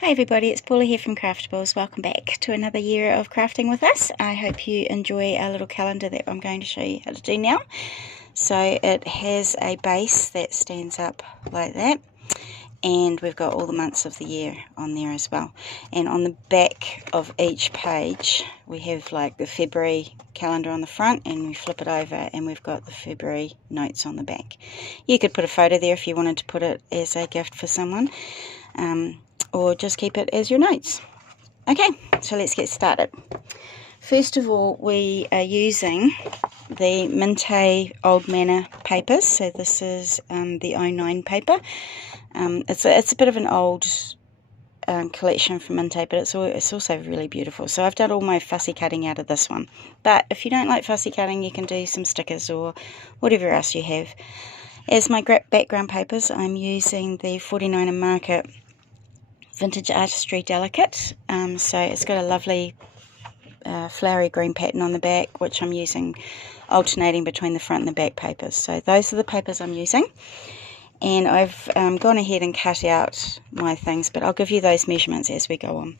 Hi everybody, it's Paula here from Craftables. Welcome back to another year of crafting with us. I hope you enjoy our little calendar that I'm going to show you how to do now. So it has a base that stands up like that, and we've got all the months of the year on there as well. And on the back of each page we have like the February calendar on the front, and we flip it over and we've got the February notes on the back. You could put a photo there if you wanted to put it as a gift for someone. Or just keep it as your notes. Okay, so let's get started. First of all, we are using the Mintay Old Manor papers. So this is the 09 paper. It's a bit of an old collection from Mintay, but it's also really beautiful. So I've done all my fussy cutting out of this one. But if you don't like fussy cutting, you can do some stickers or whatever else you have. As my background papers, I'm using the 49 and Market Vintage Artistry Delicate. So it's got a lovely flowery green pattern on the back, which I'm using alternating between the front and the back papers. So those are the papers I'm using, and I've gone ahead and cut out my things, but I'll give you those measurements as we go on.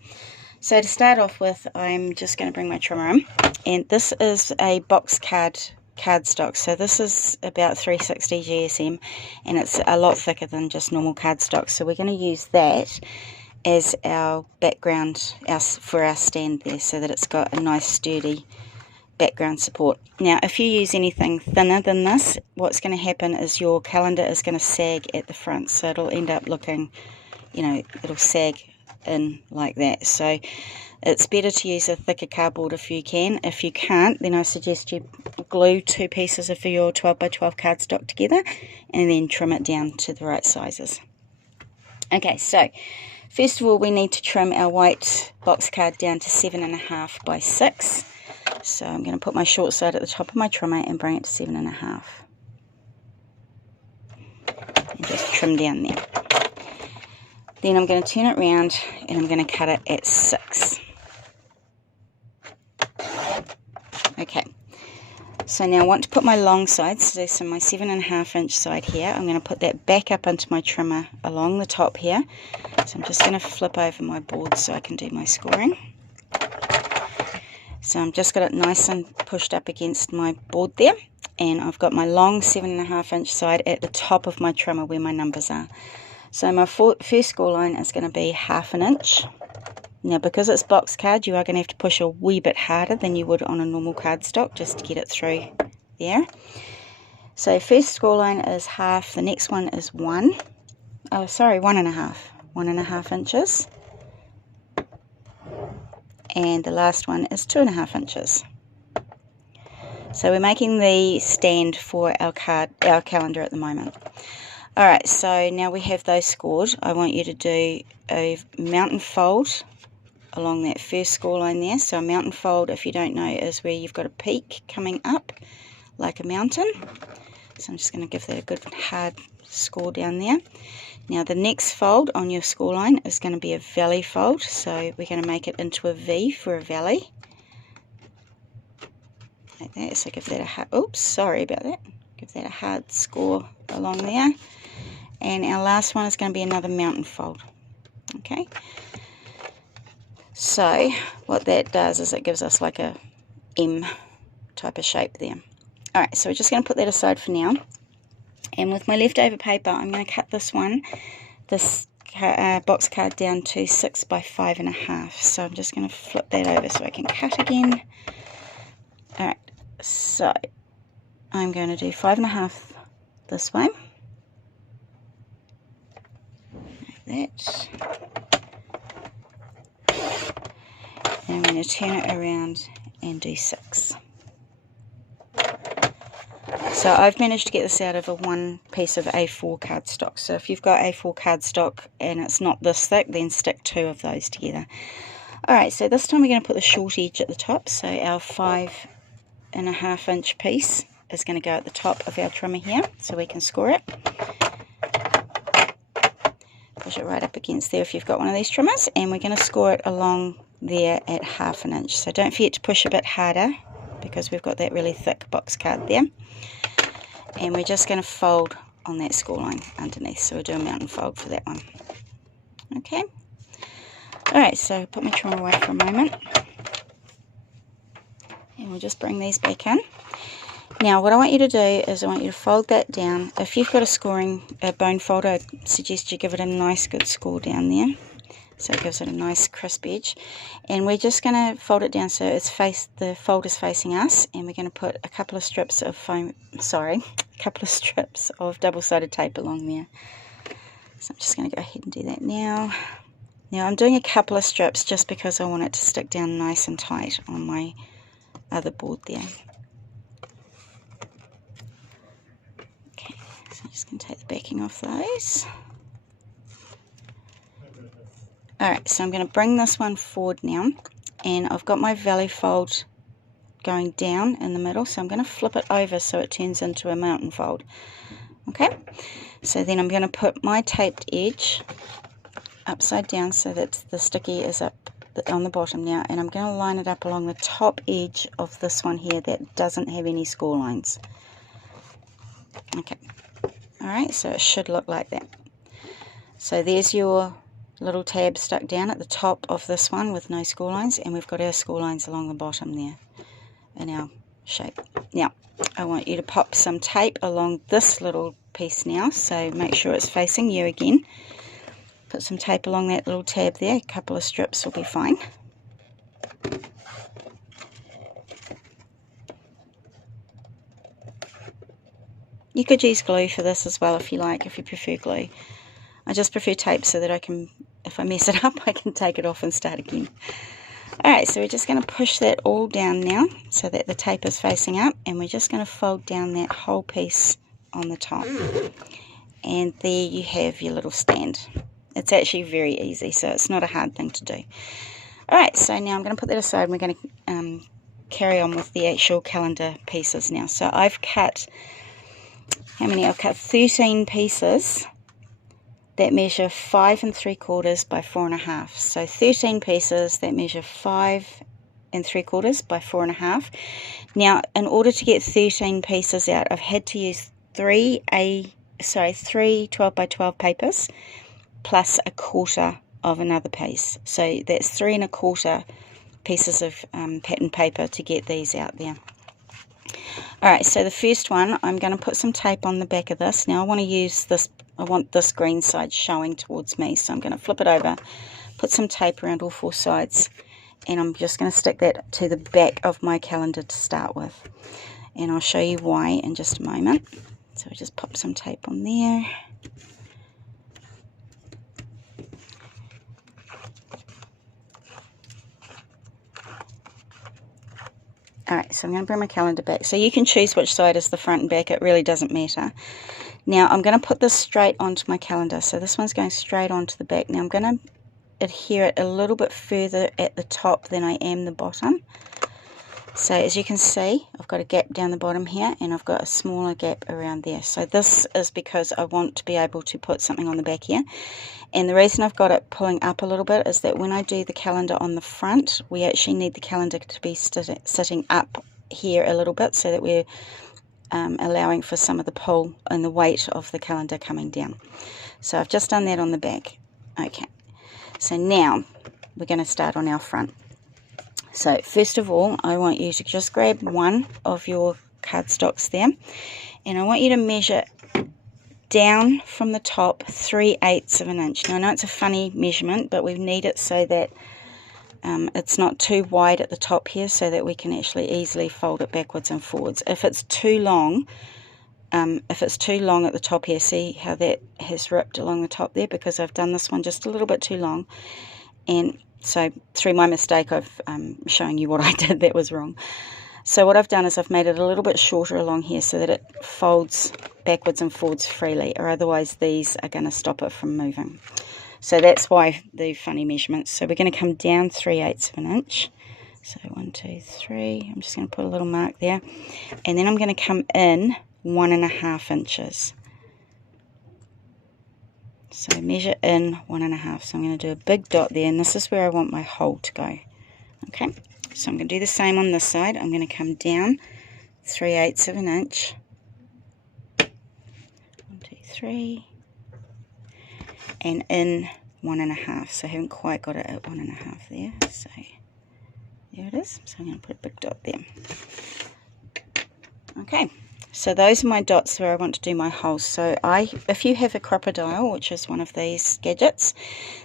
So to start off with, I'm just going to bring my trimmer in, and this is a box cardstock. So this is about 360 GSM, and it's a lot thicker than just normal cardstock, so we're going to use that as our background for our stand there, so that it's got a nice sturdy background support. Now if you use anything thinner than this, what's going to happen is your calendar is going to sag at the front, so it'll end up looking, it'll sag in like that. So it's better to use a thicker cardboard if you can. If you can't, then I suggest you glue two pieces of your 12 by 12 cardstock together and then trim it down to the right sizes. Okay, so first of all, we need to trim our white box card down to 7.5 by 6. So I'm going to put my short side at the top of my trimmer and bring it to 7.5. And just trim down there. Then I'm going to turn it around and I'm going to cut it at 6. Okay. So now I want to put my long side, so my 7.5 inch side here, I'm going to put that back up into my trimmer along the top here. So I'm just going to flip over my board so I can do my scoring. So I'm just got it nice and pushed up against my board there, and I've got my long 7.5 inch side at the top of my trimmer where my numbers are. So my first score line is going to be 1/2 inch. Now because it's box card, you are going to have to push a wee bit harder than you would on a normal cardstock just to get it through there. So first score line is 1/2, the next one is 1. Oh sorry, 1.5. 1.5 inches. And the last one is 2.5 inches. So we're making the stand for our calendar at the moment. Alright, so now we have those scored. I want you to do a mountain fold along that first score line there. So a mountain fold, if you don't know, is where you've got a peak coming up like a mountain. So I'm just going to give that a good hard score down there. Now the next fold on your score line is going to be a valley fold. So we're going to make it into a V for a valley. Like that. So give that a hard, oops, sorry about that. Give that a hard score along there. And our last one is going to be another mountain fold. Okay. So what that does is it gives us like a M type of shape there. Alright, so we're just going to put that aside for now. And with my leftover paper, I'm going to cut this box card down to 6 by 5.5. So I'm just going to flip that over so I can cut again. Alright, so I'm going to do 5.5 this way. Like that. And I'm going to turn it around and do 6. So I've managed to get this out of one piece of A4 cardstock. So if you've got A4 cardstock and it's not this thick, then stick 2 of those together. Alright, so this time we're going to put the short edge at the top. So our 5.5 inch piece is going to go at the top of our trimmer here, so we can score it. Push it right up against there if you've got one of these trimmers, and we're going to score it along there at 1/2 inch. So don't forget to push a bit harder because we've got that really thick box card there. And we're just going to fold on that score line underneath. So we'll do a mountain fold for that one. Okay. Alright, so put my trim away for a moment. And we'll just bring these back in. Now what I want you to do is I want you to fold that down. If you've got a bone folder, I suggest you give it a nice good score down there. So it gives it a nice crisp edge. And we're just going to fold it down so the fold is facing us. And we're going to put a couple of strips of double-sided tape along there. So I'm just going to go ahead and do that now. Now I'm doing a couple of strips just because I want it to stick down nice and tight on my other board there. Okay, so I'm just going to take the backing off those. Alright, so I'm going to bring this one forward now, and I've got my valley fold going down in the middle, so I'm going to flip it over so it turns into a mountain fold. Okay, so then I'm going to put my taped edge upside down so that the sticky is up on the bottom now, and I'm going to line it up along the top edge of this one here that doesn't have any score lines. Okay, alright, so it should look like that. So there's your little tab stuck down at the top of this one with no score lines, and we've got our score lines along the bottom there in our shape. Now I want you to pop some tape along this little piece now, so make sure it's facing you again. Put some tape along that little tab there, a couple of strips will be fine. You could use glue for this as well if you like, if you prefer glue. I just prefer tape so that I can, if I mess it up, I can take it off and start again. Alright, so we're just going to push that all down now so that the tape is facing up, and we're just going to fold down that whole piece on the top. And there you have your little stand. It's actually very easy, so it's not a hard thing to do. Alright, so now I'm going to put that aside, and we're going to carry on with the actual calendar pieces now. So I've cut, I've cut 13 pieces that measure 5 3/4 by 4.5. So 13 pieces that measure 5 3/4 by 4.5. Now, in order to get 13 pieces out, I've had to use three 12 by 12 papers plus a quarter of another piece. So that's 3 1/4 pieces of pattern paper to get these out there. Alright, so the first one, I'm going to put some tape on the back of this. Now I want to use this, I want this green side showing towards me, so I'm going to flip it over, put some tape around all 4 sides, and I'm just going to stick that to the back of my calendar to start with. And I'll show you why in just a moment. So I just pop some tape on there. Alright, so I'm going to bring my calendar back. So you can choose which side is the front and back, it really doesn't matter. Now I'm going to put this straight onto my calendar. So this one's going straight onto the back. Now I'm going to adhere it a little bit further at the top than I am the bottom. So as you can see, I've got a gap down the bottom here, and I've got a smaller gap around there. So this is because I want to be able to put something on the back here. And the reason I've got it pulling up a little bit is that when I do the calendar on the front, we actually need the calendar to be sitting up here a little bit so that we're allowing for some of the pull and the weight of the calendar coming down. So I've just done that on the back. Okay, so now we're going to start on our front. So first of all, I want you to just grab one of your cardstocks there, and I want you to measure down from the top 3/8 of an inch. Now I know it's a funny measurement, but we need it so that it's not too wide at the top here, so that we can actually easily fold it backwards and forwards. If it's too long at the top here, see how that has ripped along the top there, because I've done this one just a little bit too long. And so through my mistake, I'm showing you what I did that was wrong. So what I've done is I've made it a little bit shorter along here so that it folds backwards and forwards freely, or otherwise these are going to stop it from moving. So that's why the funny measurements. So we're going to come down 3/8 of an inch. So 1, 2, 3. I'm just going to put a little mark there. And then I'm going to come in 1.5 inches. So measure in 1.5. So I'm going to do a big dot there, and this is where I want my hole to go. Okay, so I'm going to do the same on this side. I'm going to come down 3/8 of an inch. 1, 2, 3. And in 1.5, so I haven't quite got it at 1.5 there, so there it is. So I'm going to put a big dot there. Okay, so those are my dots where I want to do my holes. So if you have a crocodile, which is one of these gadgets,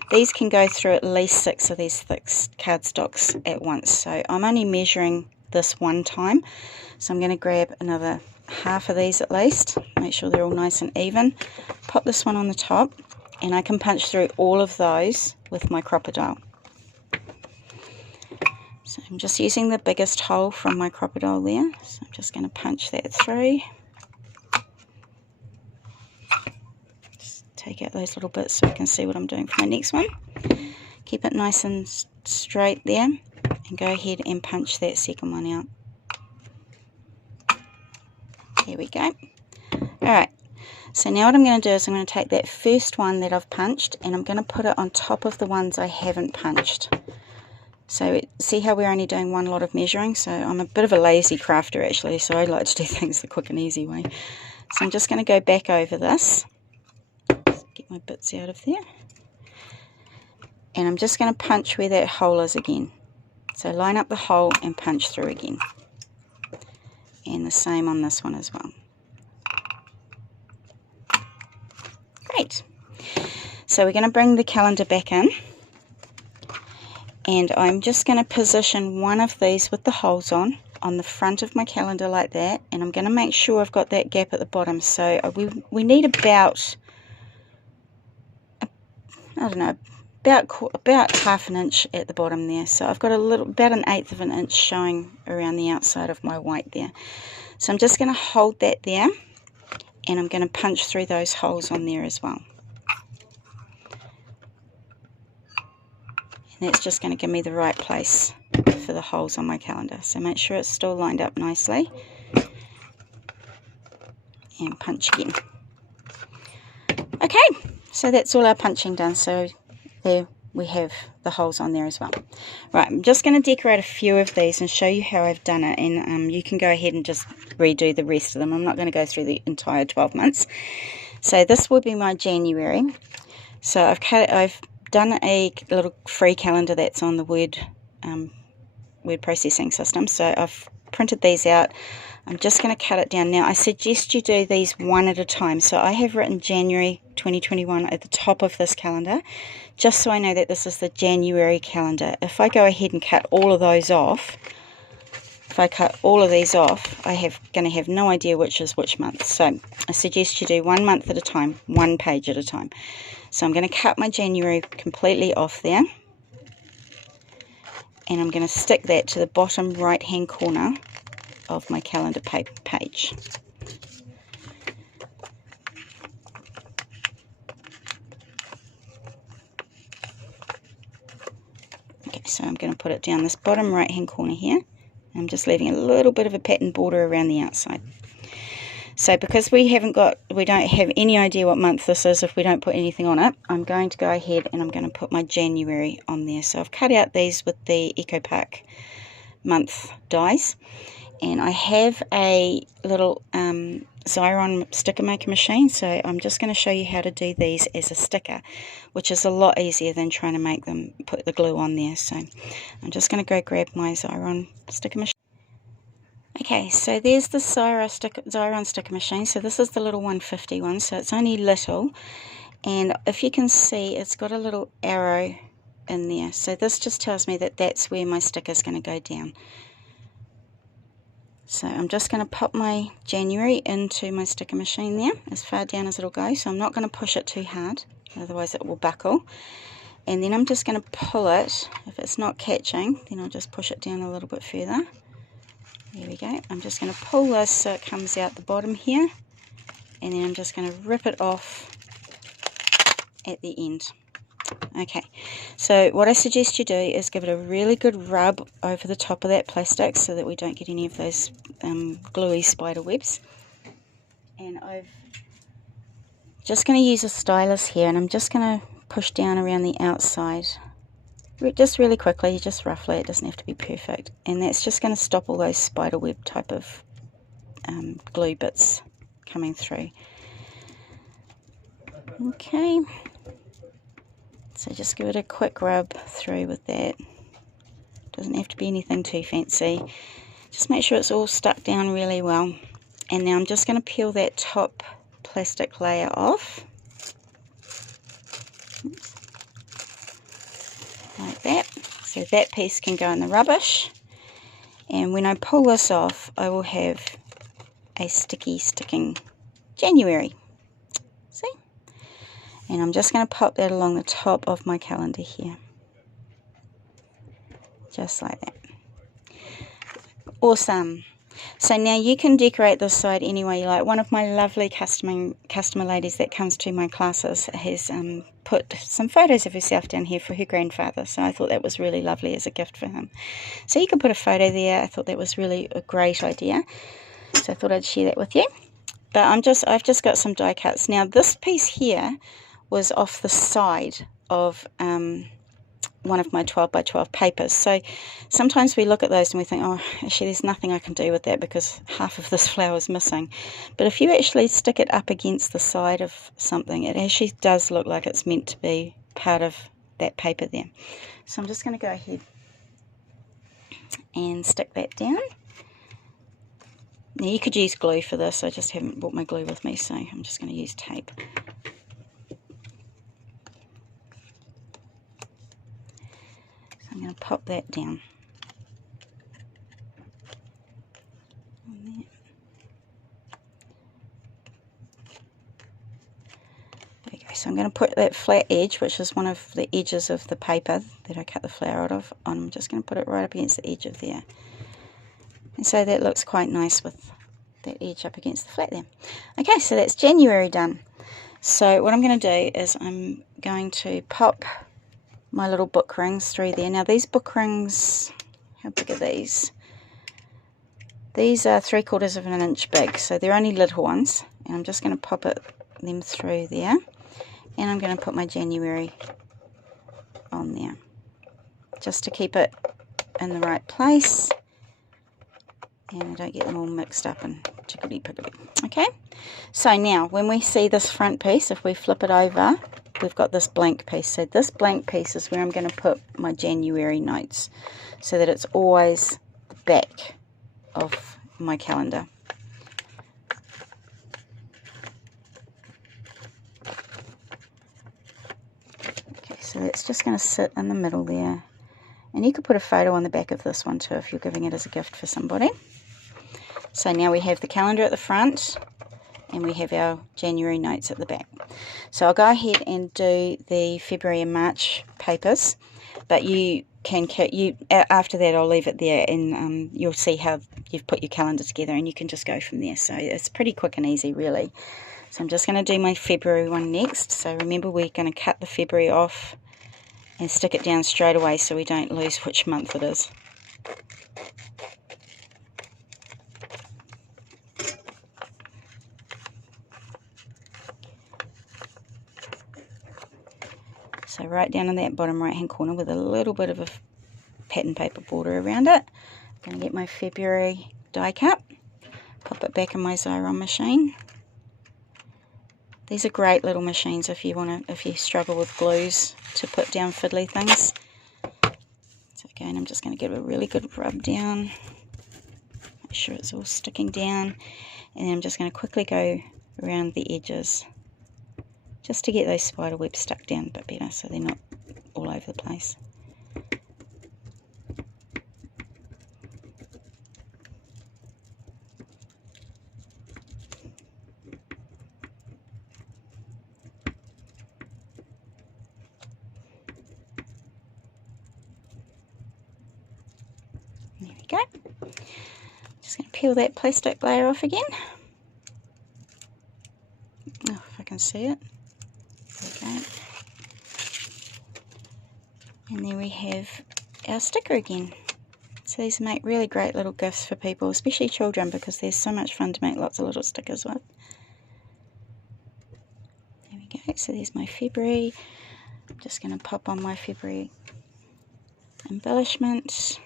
these can go through at least 6 of these thick cardstocks at once. So I'm only measuring this one time, so I'm going to grab another half of these at least, make sure they're all nice and even, pop this one on the top, and I can punch through all of those with my crocodile. So I'm just using the biggest hole from my crocodile there, so I'm just going to punch that through. Just take out those little bits so I can see what I'm doing for my next one. Keep it nice and straight there, and go ahead and punch that second one out. There we go. Alright, so now what I'm going to do is I'm going to take that first one that I've punched and I'm going to put it on top of the ones I haven't punched. So see how we're only doing one lot of measuring? So I'm a bit of a lazy crafter actually, so I like to do things the quick and easy way. So I'm just going to go back over this, get my bits out of there, and I'm just going to punch where that hole is again. So line up the hole and punch through again. And the same on this one as well. Great. So we're going to bring the calendar back in, and I'm just going to position one of these with the holes on the front of my calendar like that, and I'm going to make sure I've got that gap at the bottom. So we need about, I don't know, about half an inch at the bottom there. So I've got about 1/8 of an inch showing around the outside of my white there. So I'm just going to hold that there, and I'm going to punch through those holes on there as well. And that's just going to give me the right place for the holes on my calendar. So make sure it's still lined up nicely, and punch again. Okay, so that's all our punching done. So there we have the holes on there as well. Right, I'm just going to decorate a few of these and show you how I've done it, and you can go ahead and just redo the rest of them. I'm not going to go through the entire 12 months. So this will be my January. So I've done a little free calendar that's on the word processing system. So I've printed these out. I'm just going to cut it down. Now I suggest you do these one at a time. So I have written January 2021 at the top of this calendar, just so I know that this is the January calendar. If I go ahead and cut all of those off, if I cut all of these off, going to have no idea which is which month. So I suggest you do 1 month at a time, 1 page at a time. So I'm going to cut my January completely off there, and I'm going to stick that to the bottom right hand corner of my calendar page. Okay, so I'm going to put it down this bottom right hand corner here. I'm just leaving a little bit of a pattern border around the outside. So because we don't have any idea what month this is if we don't put anything on it, I'm going to go ahead and I'm going to put my January on there. So I've cut out these with the Eco Park month dies, and I have a little Xyron sticker maker machine, so I'm just going to show you how to do these as a sticker, which is a lot easier than trying to put the glue on there. So I'm just going to go grab my Xyron sticker machine. Okay, so there's the Xyron sticker machine. So this is the little 150 one, so it's only little, and if you can see, it's got a little arrow in there. So this just tells me that that's where my sticker is going to go down. So I'm just going to pop my January into my sticker machine there, as far down as it'll go. So I'm not going to push it too hard, otherwise it will buckle. And then I'm just going to pull it. If it's not catching, then I'll just push it down a little bit further. There we go. I'm just going to pull this so it comes out the bottom here, and then I'm just going to rip it off at the end. Okay, so what I suggest you do is give it a really good rub over the top of that plastic so that we don't get any of those gluey spider webs. And I'm just going to use a stylus here, and I'm just going to push down around the outside just really quickly, just roughly. It doesn't have to be perfect, and that's just going to stop all those spider web type of glue bits coming through. Okay, So just give it a quick rub through with that. Doesn't have to be anything too fancy. Just make sure it's all stuck down really well. And now I'm just going to peel that top plastic layer off. Oops. Like that. So that piece can go in the rubbish. And when I pull this off, I will have a sticking January. See? And I'm just going to pop that along the top of my calendar here. Just like that. Awesome. So now you can decorate this side any way you like. One of my lovely customer ladies that comes to my classes has put some photos of herself down here for her grandfather. So I thought that was really lovely as a gift for him. So you can put a photo there. I thought that was really a great idea. So I thought I'd share that with you. But I've just got some die cuts. Now this piece here was off the side of one of my 12 by 12 papers. So sometimes we look at those and we think, oh, actually there's nothing I can do with that because half of this flower is missing. But if you actually stick it up against the side of something, it actually does look like it's meant to be part of that paper there. So I'm just going to go ahead and stick that down. Now you could use glue for this. I just haven't brought my glue with me, so I'm just going to use tape. I'm going to pop that down. There we go. So I'm going to put that flat edge, which is one of the edges of the paper that I cut the flower out of, on. I'm just going to put it right up against the edge of there. And so that looks quite nice with that edge up against the flat there. Okay, so that's January done. So what I'm going to do is I'm going to pop my little book rings through there. Now these book rings, how big are these? These are 3/4 of an inch big, so they're only little ones. And I'm just going to pop them through there. And I'm going to put my January on there, just to keep it in the right place. And I don't get them all mixed up and tickly-pickly. Okay, so now when we see this front piece, if we flip it over, we've got this blank piece. So this blank piece is where I'm going to put my January notes, so that it's always the back of my calendar. Okay, so it's just going to sit in the middle there. And you could put a photo on the back of this one too if you're giving it as a gift for somebody. So now we have the calendar at the front, and we have our January notes at the back. So I'll go ahead and do the February and March papers, but you can after that I'll leave it there, and you'll see how you've put your calendar together, and you can just go from there. So it's pretty quick and easy, really. So I'm just going to do my February one next. So remember, we're going to cut the February off and stick it down straight away so we don't lose which month it is. So right down in that bottom right hand corner with a little bit of a pattern paper border around it. I'm going to get my February die cut, pop it back in my Xyron machine. These are great little machines if you struggle with glues to put down fiddly things. So again, I'm just going to give it a really good rub down, make sure it's all sticking down, and then I'm just going to quickly go around the edges, just to get those spider webs stuck down a bit better so they're not all over the place. There we go. Just going to peel that plastic layer off again. Oh, if I can see it. There we go. And there we have our sticker again. So these make really great little gifts for people, especially children, because they're so much fun to make lots of little stickers with. There we go. So there's my February. I'm just going to pop on my February embellishments.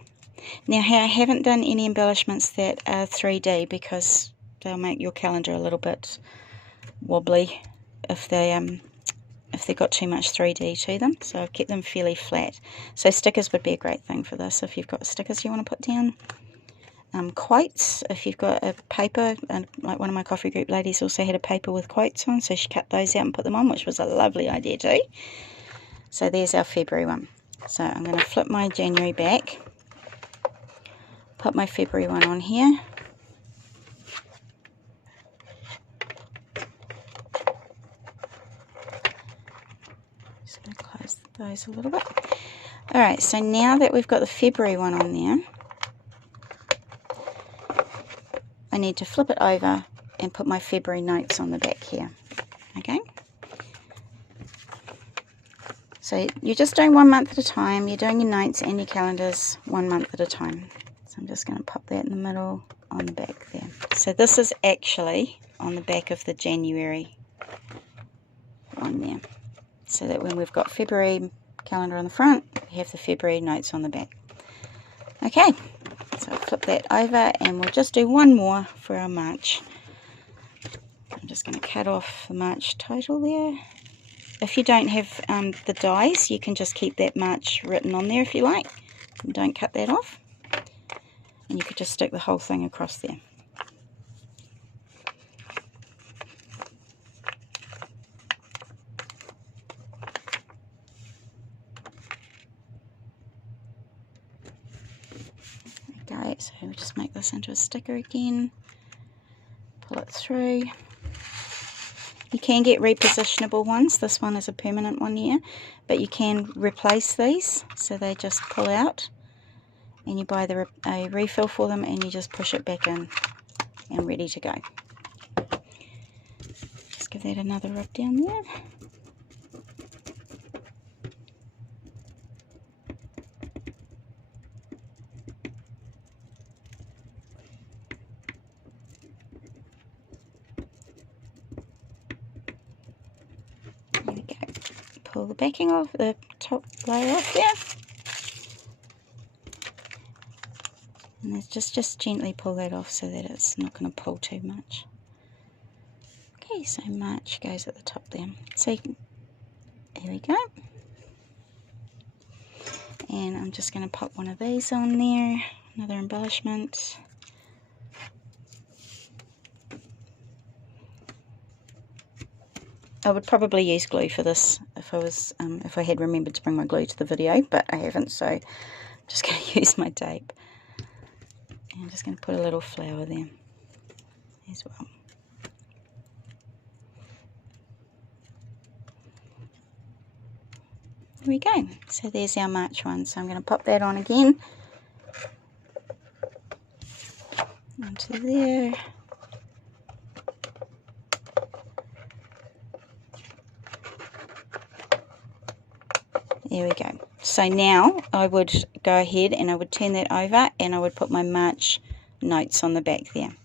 Now I haven't done any embellishments that are 3D because they'll make your calendar a little bit wobbly if they're if they've got too much 3D to them, so I've kept them fairly flat. So stickers would be a great thing for this if you've got stickers you want to put down. Quotes, if you've got a paper, and like one of my coffee group ladies also had a paper with quotes on, so she cut those out and put them on, which was a lovely idea too. So there's our February one. So I'm going to flip my January back, put my February one on here. Just going to close those a little bit. Alright, so now that we've got the February one on there, I need to flip it over and put my February notes on the back here. Okay? So you're just doing 1 month at a time. You're doing your notes and your calendars 1 month at a time. So I'm just going to pop that in the middle on the back there. So this is actually on the back of the January one there. So that when we've got February calendar on the front, we have the February notes on the back. Okay. So I'll flip that over and we'll just do one more for our March. I'm just going to cut off the March title there. If you don't have the dies, you can just keep that March written on there if you like. And don't cut that off. And you could just stick the whole thing across there. Go. So we'll just make this into a sticker again, pull it through. You can get repositionable ones. This one is a permanent one here, but you can replace these, so they just pull out and you buy a refill for them and you just push it back in and ready to go. Just give that another rub down there. Pull the backing off, the top layer off there, and just gently pull that off so that it's not going to pull too much. Okay, so March goes at the top there. So here we go, and I'm just going to pop one of these on there, another embellishment. I would probably use glue for this if I had remembered to bring my glue to the video, but I haven't, so I'm just going to use my tape. And I'm just going to put a little flower there as well. There we go. So there's our March one. So I'm going to pop that on again. Onto there. There we go. So now I would go ahead and I would turn that over and I would put my March notes on the back there.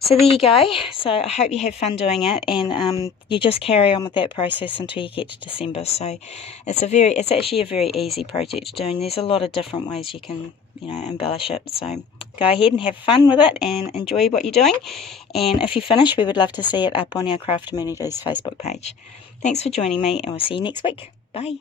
So there you go. So I hope you have fun doing it, and you just carry on with that process until you get to December. So it's actually a very easy project to do, and there's a lot of different ways you can embellish it. So go ahead and have fun with it and enjoy what you're doing. And if you finish, we would love to see it up on our Craft Communities Facebook page. Thanks for joining me, and we'll see you next week. Bye.